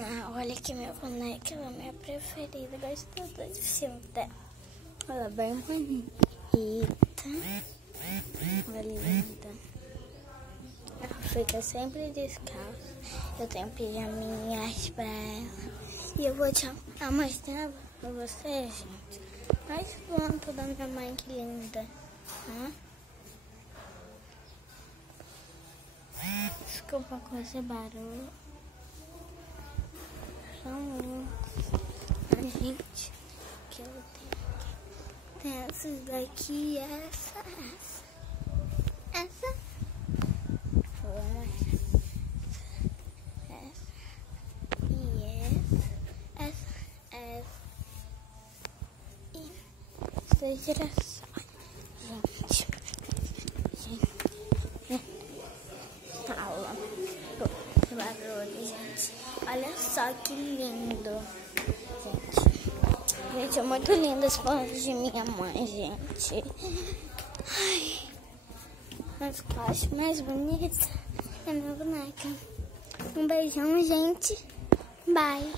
Ah, olha que minha boneca, ela é minha preferida. Gosto tudo de filme dela. Ela é bem bonita. Ela é linda. Ela fica sempre descalça. Eu tenho pijaminhas pra ela. E eu vou te mostrar pra você, gente. Mais foto da minha mãe, que linda. Desculpa com esse barulho. A gente que eu tenho aqui. Tem essas daqui e essa. E essa. E essas girassóis. Gente. Aula. Barulho, gente. Olha só que lindo. Gente, é muito lindo as fotos de minha mãe, gente. Ai. Mas o que eu acho mais bonita é minha boneca. Um beijão, gente. Bye.